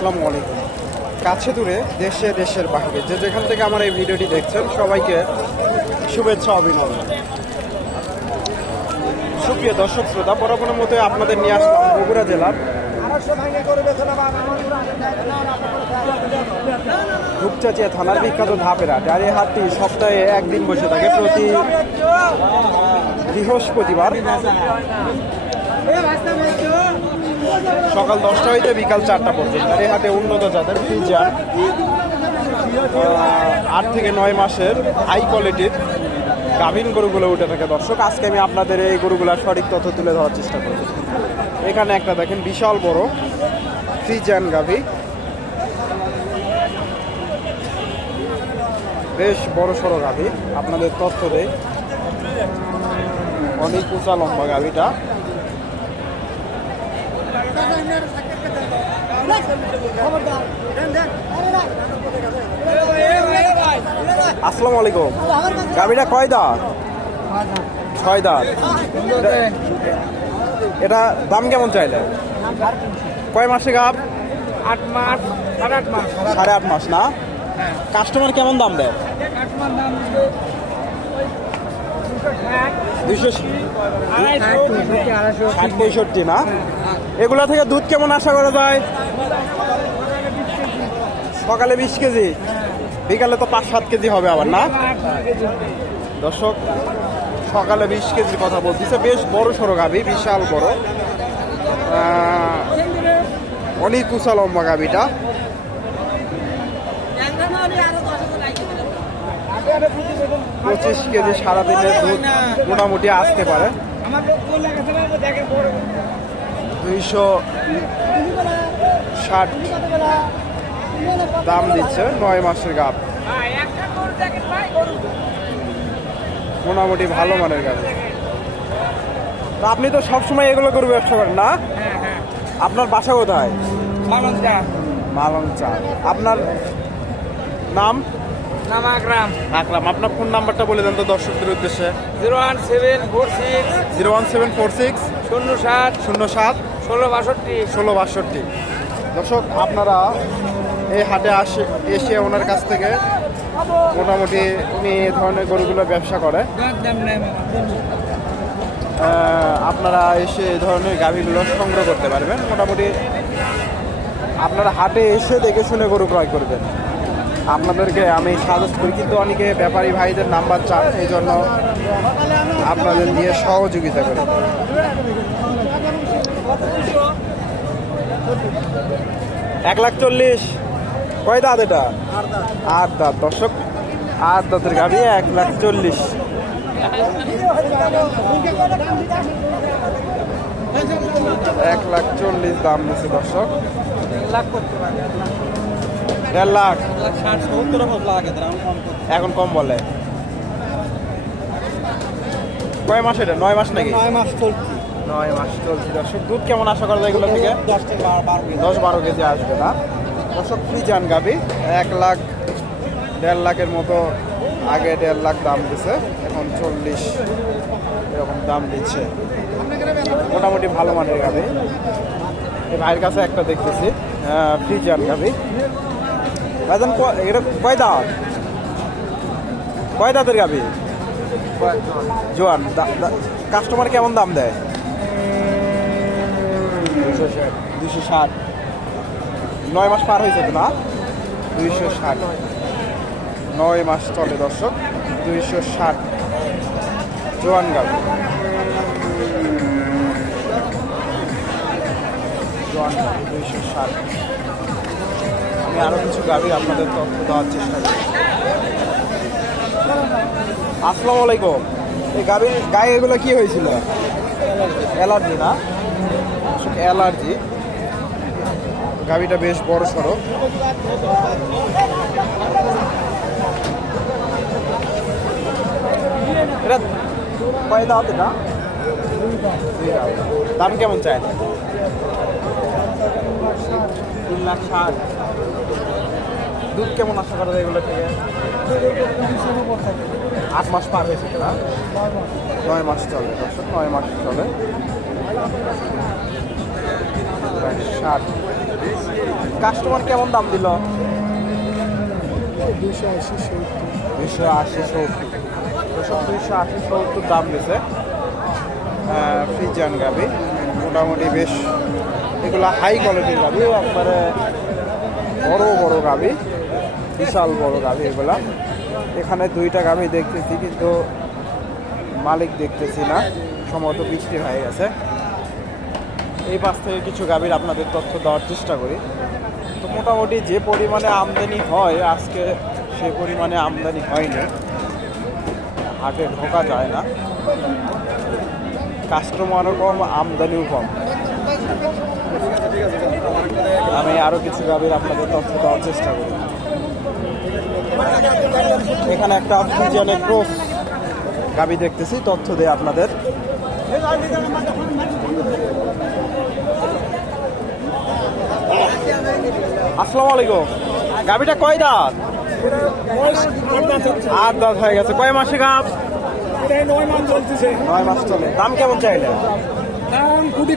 আসসালামু আলাইকুম। কাছে দূরে দেশে, দেশের বাহিরে যে যেখান থেকে আমার এই ভিডিওটি দেখছেন, সবাইকে শুভেচ্ছা, অভিনন্দন। সুপ্রিয় দর্শক, শ্রোতা, বরাবরের মতো আপনাদের নিয়ে আসলাম বগুড়া জেলার ধূপচাচিয়া থানার বিখ্যাত ধাপেরা আর হাটটি সপ্তাহে একদিন বসে থাকে। প্রতি বৃহস্পতিবার। সকাল দশটা হইতে বিকাল চারটা পর্যন্ত। আর এই উন্নত জাতের ফিজার আট থেকে নয় মাসের হাই কোয়ালিটির গাভীন গরুগুলো উঠে থাকে। দর্শক, আজকে আমি আপনাদের এই গরুগুলার সঠিক তথ্য তুলে ধরার চেষ্টা করব। এখানে একটা দেখেন, বিশাল বড় ফ্রিজান গাভী। বেশ বড় সড়ো গাভী। আপনাদের তথ্য দেয় অনেক উঁচা লম্বা গাভীটা। আসসালামু আলাইকুম। গাভীটা কয় দাঁত? ছয় দাঁত। এটা- দাম কেমন চাইলে? কয় মাসে গাভ আট মাস সাড়ে আট মাস। সাড়ে আট মাস না? কাস্টমার কেমন দাম দেয়? দুইশো ষাট পঁয়ষট্টি না? এগুলা থেকে দুধ কেমন আশা করা যায়? সকালে বিশ কেজি। বিকালে তো পাঁচ সাত কেজি হবে আবার, না? দর্শক, সকালে বিশ কেজির কথা বলতেছে। বেশ বড় সড়ো গাভি, বিশাল বড়। অনেক উঁচা লম্বা গাভিটা। পঁচিশ কেজি সারাদিনের দুধ মোটামুটি আসতে পারে। আমার দুইশো ষাট দাম দিচ্ছে নয় মাসের গরু মোটামুটি ভালো মানের গাভ আপনি তো সবসময় এগুলো করে ব্যবসা করেন না? আপনার বাসা কোথায়? মালন চা মালং চা আপনার নাম? নামাগ্রাম। আকরাম আপনার ফোন নাম্বারটা বলে দেন তো দর্শকদের উদ্দেশ্যে। Zero one seven four six zero one seven four six শূন্য সাত শূন্য সাত ষোলো বাষট্টি। ষোলো বাষট্টি। দর্শক, আপনারা এই হাটে আসে এসে ওনার কাছ থেকে মোটামুটি উনি এ ধরনের গরুগুলো ব্যবসা করে। আপনারা এসে এই ধরনের গাভীগুলো সংগ্রহ করতে পারবেন। মোটামুটি আপনারা হাটে এসে দেখে শুনে গরু ক্রয় করবেন। আপনাদেরকে আমি সাজেস্ট করি, কিন্তু অনেকে ব্যাপারী ভাইদের নাম্বার চান, এই জন্য আপনাদের দিয়ে সহযোগিতা করি। এক লাখ চল্লিশ। কয় দাঁত এটা? আট দাঁত। দর্শক, আট দাঁতের গাড়ি এক লাখ চল্লিশ। এক লাখ চল্লিশ দাম দিচ্ছে দর্শক। দেড় লাখ। এখন কম বলে। কয় মাস এটা? নয় মাস নাকি? নয় মাস চলছে। নয় মাস চলছে দর্শক দুধ কেমন আশা করা যায় এগুলো থেকে? দশ বারো কেজি। আসবে না। দর্শক ফ্রিজান গাবি? এক লাখ দেড় লাখের মতো আগে দেড় লাখ দাম দিছে এখন চল্লিশ এরকম দাম দিচ্ছে। মোটামুটি ভালো মানের গাবি। এই ভাইয়ের কাছে একটা দেখতেছি ফ্রিজান গাবি? ভাইজান এটা কয় দাঁত? কয় দাঁতের গাবি? জোয়ান কাস্টমার কেমন দাম দেয়? দুইশো ষাট। নয় মাস পার হয়েছে তো না? দুইশো ষাট। নয় মাস চলে দর্শক। দুইশো ষাট। জোয়ান গাভি জোয়ান দুইশো ষাট। আমি আরও কিছু গাভি আপনাদের তথ্য দেওয়ার চেষ্টা করি। আসসালামু আলাইকুম। এই গাভীর গায়ে এগুলো কি হয়েছিল? অ্যালার্জি না? অ্যালার্জি। গাড়িটা বেশ বড় সড়ো এটা কয় দাম কেমন চায়? তিন লাখ ষাট। দুধ কেমন আশা করা যায় এগুলো থেকে? আট মাস পার হয়েছে নয় মাস চলে নয় মাস চলে। কাস্টমার কেমন দাম দিল? দুশো আশি দুইশো আশি সত্তর। দুইশো আশি দাম দিছে। ফ্রিজান গাবি। মোটামুটি বেশ এগুলো হাই কোয়ালিটির গাবি, একবারে বড় বড় গাবি, বিশাল বড় গাবি এগুলা। এখানে দুইটা গাবি দেখতেছি, কিন্তু মালিক দেখতেছি না। সম্ভবত বৃষ্টি হয়ে গেছে। এই পাশ থেকে কিছু গাভীর আপনাদের তথ্য দেওয়ার চেষ্টা করি। তো মোটামুটি যে পরিমাণে আমদানি হয়, আজকে সে পরিমাণে আমদানি হয়নি। হাটে ঢোকা যায় না। কাস্টমারও কম, আমদানিও কম। আমি আরও কিছু গাভীর আপনাদের তথ্য দেওয়ার চেষ্টা করি। এখানে একটা অক্সিজেনের ক্রোস গাবি দেখতেছি, তথ্য দেয় আপনাদের। আসসালামু আলাইকুম। গাবিটা কয় দাঁত? আট দাঁত হয়ে গেছে। কয় মাসে গাব নয় মাস চলে। দাম কেমন চাইলে দাম খুবই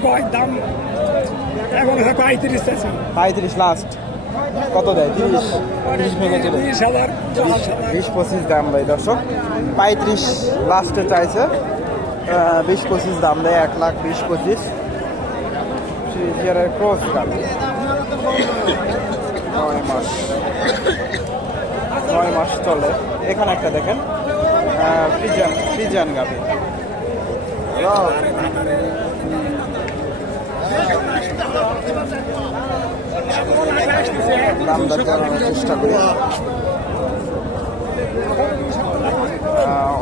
পঁয়ত্রিশ আছে পঁয়ত্রিশ লাস্ট কত দেয়? তিরিশ। তিরিশ ভেঙে চলে। বিশ, পঁচিশ দাম দেয় দর্শক। পঁয়ত্রিশ লাস্টে চাইছে। বিশ, পঁচিশ দাম দেয়। এক লাখ বিশ, পঁচিশ। ক্রস দাম। নয় মাস নয় মাস চলে। এখানে একটা দেখেন। আহ, ফ্রিজান ফ্রিজান গাবে দাম দর চেষ্টা করি।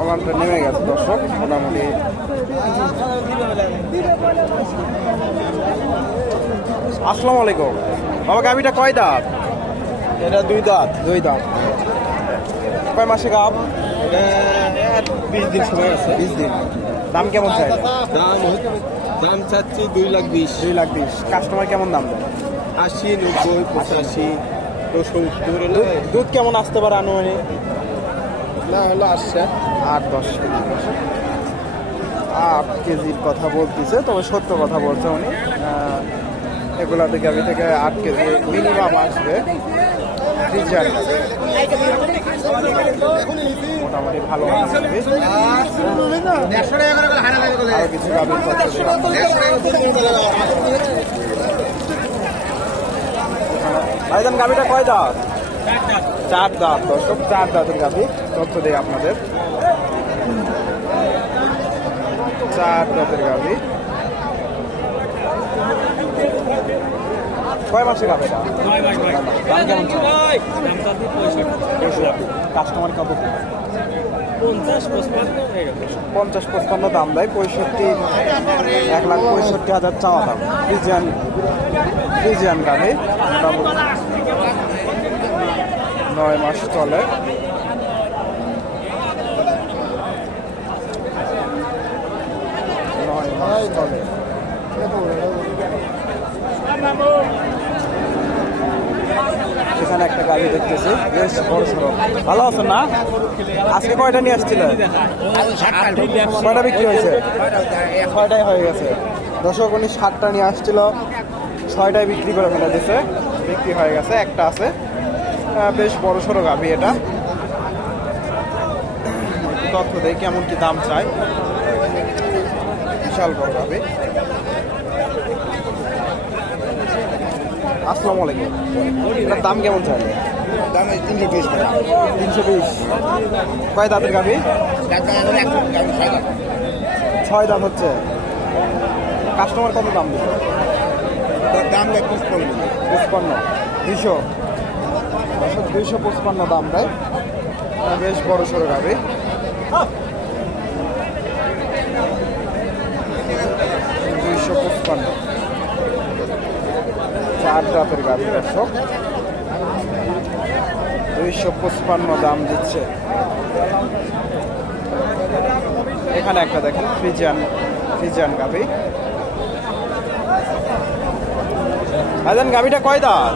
অলানটা নেমে গেছে দর্শক। মোটামুটি আসসালামু আলাইকুম। বাবা গাবিটা কয় দাঁত? এটা দুই দাঁত। দুই দাঁত। কয় মাসে গাব বিশ দিন সময় আছে। বিশ দিন। দাম কেমন চাই? দাম দাম চাচ্ছি দুই লাখ বিশ। দুই লাখ বিশ। কাস্টমার কেমন দাম দেয়? আশি নব্বই পঁচাশি তো সত্তর হলে দুধ কেমন আসতে পারে আনুমানিক? না হলো আসছে। আট দশ কেজি আট কেজির কথা বলতেছে তবে সত্য কথা বলছে উনি। আহ, থেকে আমি থেকে আট কেজি মিনিমাম আসবে। মোটামুটি ভালো কিছু। ভাইজান গাভিটা কয় দাঁত চার দাঁত দর্শক চার দাঁতের গাভি। তথ্য দেয় আপনাদের। চার দাঁতের গাভি। কয় মাসে গাভি এটা? দাম কেমন কাস্টমার কত পঞ্চাশ পঁচপান্ন দাম দেয়। পঁয়ষট্টি এক লাখ পঁয়ষট্টি হাজার চাওয়া দাম। ফ্রিজিয়ান ফ্রিজিয়ান গাভি। মোটামুটি নয় মাস চলে। চলে। এখানে একটা গাড়ি দেখতেছি। বেশ বড় সড়ো ভালো আছেন না? আজকে কয়টা নিয়ে আসছিলেন কয়টা বিক্রি হয়েছে? ছয়টাই হয়ে গেছে। দর্শক, উনি সাতটা নিয়ে আসছিল। ছয়টায় বিক্রি করে ফেলে দিছে। বিক্রি হয়ে গেছে, একটা আছে। বেশ বড় সড়ো গাভি এটা। তথ্য দেয় কেমন কি দাম চাই। বিশাল বড় গাভি। আসসালামু আলাইকুম। এটার দাম কেমন চাই? দাম তিনশো বিশ তিনশো বিশ। কয় দাঁতের গাভি? ছয় দাম হচ্ছে। কাস্টমার কত দাম দিচ্ছে দাম পঁচপন্ন। পঁচপান্ন। দুইশো দুইশো পঁচপান্ন দাম দেয়। বেশ বড় সড়ো গাভি দুইশো পঁচপান্ন। চার জাতের গাভি দর্শক। দুইশো পঁচপান্ন দাম দিচ্ছে। এখানে একটা দেখেন, ফ্রিজিয়ান ফ্রিজিয়ান গাভি ভাইজান গাভিটা কয় দাঁত?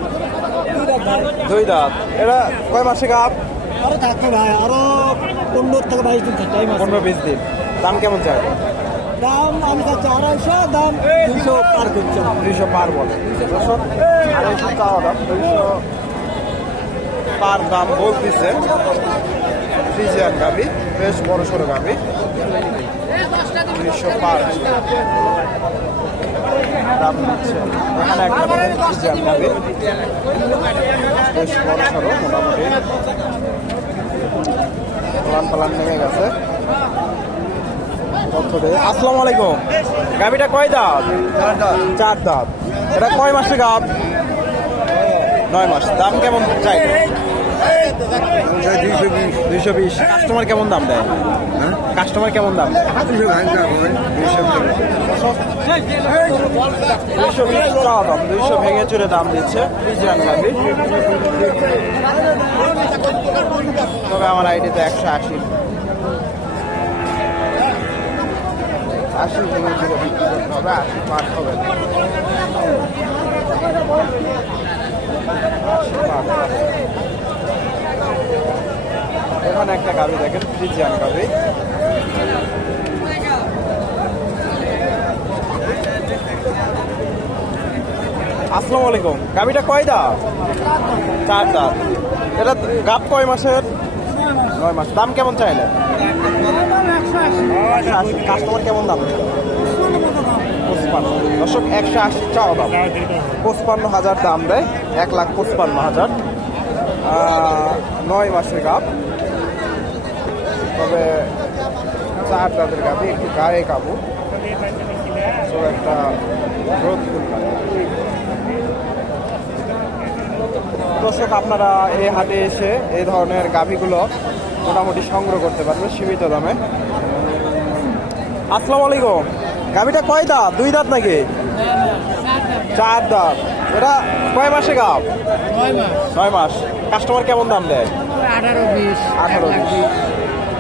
দুই দাঁত। এটা কয় মাসে গাভ আরও থাকতে ভাই আরও পনেরো থেকে বাইশ দিন টাইম পনেরো বিশ দিন। দাম কেমন চাই? দাম আমি চাচ্ছি আড়াইশো দাম দুশো পার করছে। দুইশো পার বলে। আড়াইশো চাওয়া দাম দুইশো পার দাম বলতেছে। ফ্রিজিয়ান গাবি বেশ বড় সড়ো গাবি দুইশো পার। দাম পালান পালান নেমে গেছে। আসসালামু আলাইকুম। গাবিটা কয় দাঁত? চার দাঁত। এটা কয় মাসে গাব? নয় মাস। দাম কেমন চাই? দুইশো বিশ কাস্টমার কেমন দাম দেয়? কাস্টমার কেমন দাম? দুইশো বিশ। চাওয়া দাম। দুইশো ভেঙে চুরে দাম দিচ্ছে। তবে আমার আইডিতে একশো আশি। আশি ভেঙে চুরে বিক্রি করতে হবে, আশি পাঁচ হবে। এখানে একটা গাবি দেখেন ফ্রিজিয়ান গাবি আসসালামু আলাইকুম। গাবিটা কয় দাঁত? চার দাঁত। এটা গাব কয় মাসের? নয় মাস। দাম কেমন চাইলে কাস্টমার কেমন দাম? পঁচপান্ন। দর্শক, একশো আশি চাওয়া দাম। পঁচপান্ন হাজার দাম দেয়, এক লাখ পঁচপান্ন হাজার। নয় মাসের গাব তবে চার দাঁতের গাবি একটু গায়ে কাবু। তো একটা গ্রোথফুল দর্শক আপনারা এই হাটে এসে এই ধরনের গাভীগুলো মোটামুটি সংগ্রহ করতে পারবেন সীমিত দামে। আসসালামু আলাইকুম। গাভীটা কয় দাঁত? দুই দাঁত নাকি? চার দাঁত। এটা কয় মাসে গাব নয় মাস। কাস্টমার কেমন দাম দেয়? আঠারো বিশ। আঠারো বিশ।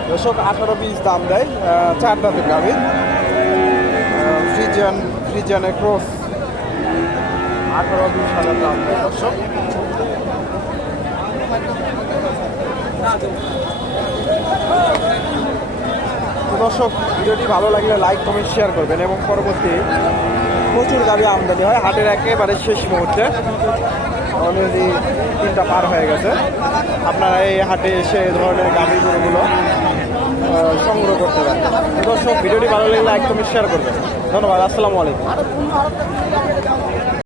দর্শক আঠারো পিস দাম দেয় আহ, চার দাঁতের গাভী ফ্রিজিয়ান ফ্রিজিয়ানের ক্রস আঠারো বিশ হাজার দাম দেয় দর্শক। তো দর্শক ভিডিওটি ভালো লাগলে লাইক কমেন্ট শেয়ার করবেন এবং পরবর্তী প্রচুর গাড়ি আমদানি হয় হাটের একেবারে শেষ মুহূর্তে। অলরেডি তিনটা পার হয়ে গেছে। আপনারা এই হাটে এসে এই ধরনের গাড়ি গরুগুলো আহ, সংগ্রহ করতে পারেন তো দর্শক ভিডিওটি ভালো লাগলে একদমই শেয়ার করবেন। ধন্যবাদ আসসালামু আলাইকুম।